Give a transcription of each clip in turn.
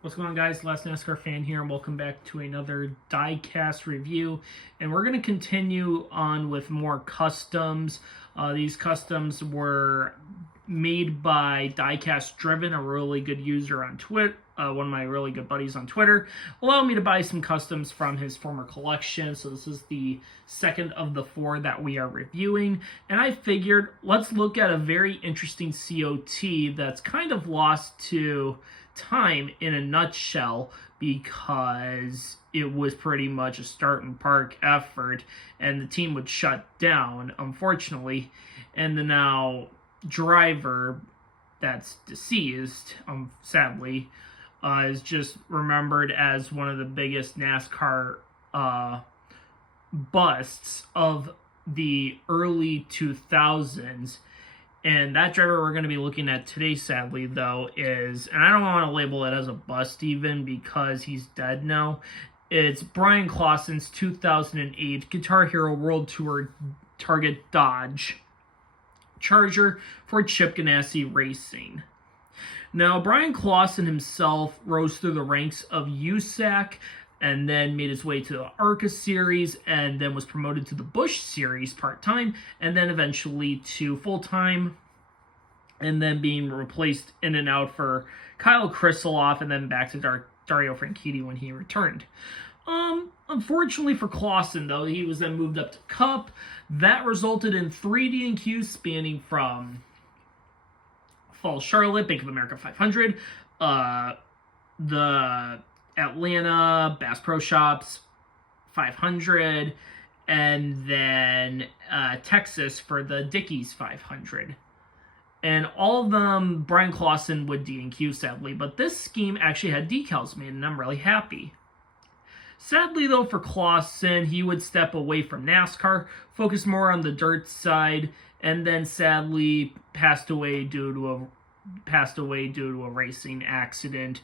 What's going on, guys? Last NASCAR fan here, and welcome back to another Diecast review. And we're going to continue on with more customs. These customs were made by Diecast Driven, a really good user on Twitter, one of my really good buddies on Twitter. Allowed me to buy some customs from his former collection. So this is the second of the four that we are reviewing. And I figured, let's look at a very interesting COT that's kind of lost to time in a nutshell, because it was pretty much a start and park effort and the team would shut down, unfortunately, and the now driver that's deceased, sadly, is just remembered as one of the biggest NASCAR busts of the early 2000s. And that driver we're going to be looking at today, sadly, though, is, and I don't want to label it as a bust even because he's dead now, it's Bryan Clauson's 2008 Guitar Hero World Tour Target Dodge Charger for Chip Ganassi Racing. Now, Bryan Clauson himself rose through the ranks of USAC and then made his way to the Arca series, and then was promoted to the Busch series part-time, and then eventually to full-time, and then being replaced in and out for Kyle Krisiloff, and then back to Dario Franchitti when he returned. Unfortunately for Clauson, though, he was then moved up to Cup. That resulted in 3 DNQs spanning from Falls Charlotte, Bank of America 500, the Atlanta Bass Pro Shops 500, and then Texas for the Dickies 500. And all of them, Bryan Clauson would DNQ, sadly. But this scheme actually had decals made, and I'm really happy. Sadly, though, for Clauson, he would step away from NASCAR, focus more on the dirt side, and then sadly passed away due to a racing accident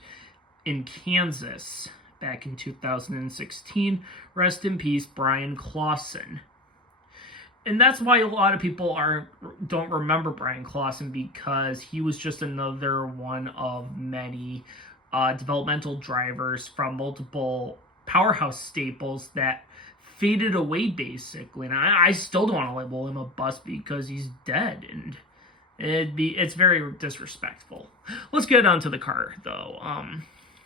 in Kansas back in 2016. Rest in peace, Bryan Clauson. And that's why a lot of people don't remember Bryan Clauson, because he was just another one of many developmental drivers from multiple powerhouse staples that faded away, basically. And I still don't want to label him a bust because he's dead, and it's very disrespectful. Let's get on to the car, though.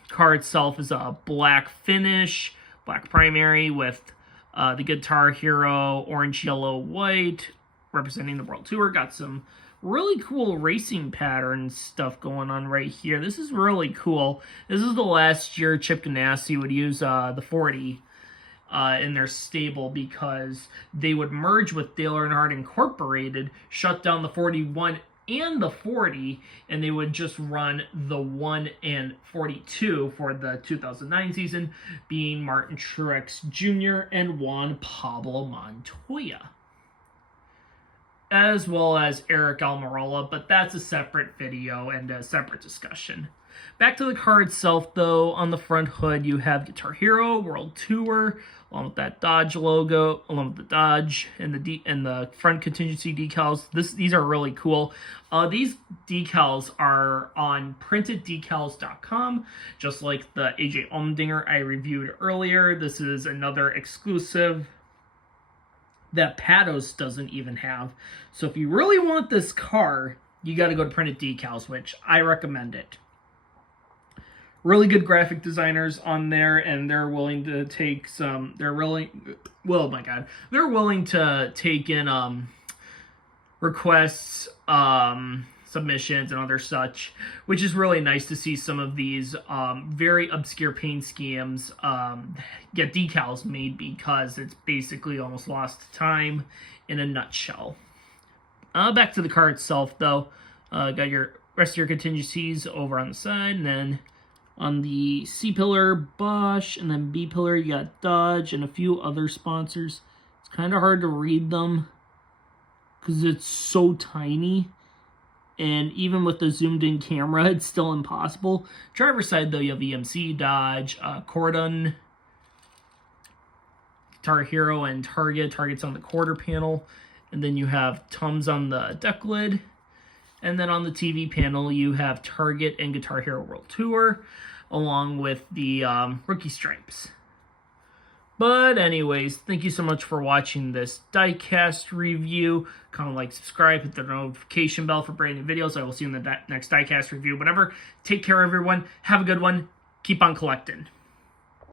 Car itself is a black finish, black primary with the Guitar Hero orange, yellow, white, representing the World Tour. Got some really cool racing pattern stuff going on right here. This is really cool. This is the last year Chip Ganassi would use the 40 in their stable, because they would merge with Dale Earnhardt Incorporated, shut down the 41 and the 40, and they would just run the 1 and 42 for the 2009 season, being Martin Truex Jr. and Juan Pablo Montoya, as well as Eric Almirola, but that's a separate video and a separate discussion. Back to the car itself, though. On the front hood, you have Guitar Hero World Tour, along with that Dodge logo, along with the Dodge and the front contingency decals. These are really cool. These decals are on printeddecals.com, just like the AJ Allmendinger I reviewed earlier. This is another exclusive that Patos doesn't even have. So if you really want this car, you got to go to Printed Decals, which I recommend it. Really good graphic designers on there, and they're willing to take some. They're willing to take in requests, submissions, and other such, which is really nice to see some of these very obscure paint schemes get decals made, because it's basically almost lost time in a nutshell. Back to the car itself, though. Got your rest of your contingencies over on the side, and then on the C pillar, Busch, and then B pillar, you got Dodge and a few other sponsors. It's kind of hard to read them because it's so tiny, and even with the zoomed in camera, it's still impossible. Driver's side, though, you have EMC, Dodge, Cordon, Guitar Hero, and Target. Target's on the quarter panel, and then you have Tums on the deck lid. And then on the TV panel, you have Target and Guitar Hero World Tour, along with the rookie stripes. But anyways, thank you so much for watching this diecast review. Comment, like, subscribe, hit the notification bell for brand new videos. I will see you in the next diecast review. Whatever. Take care, everyone. Have a good one. Keep on collecting.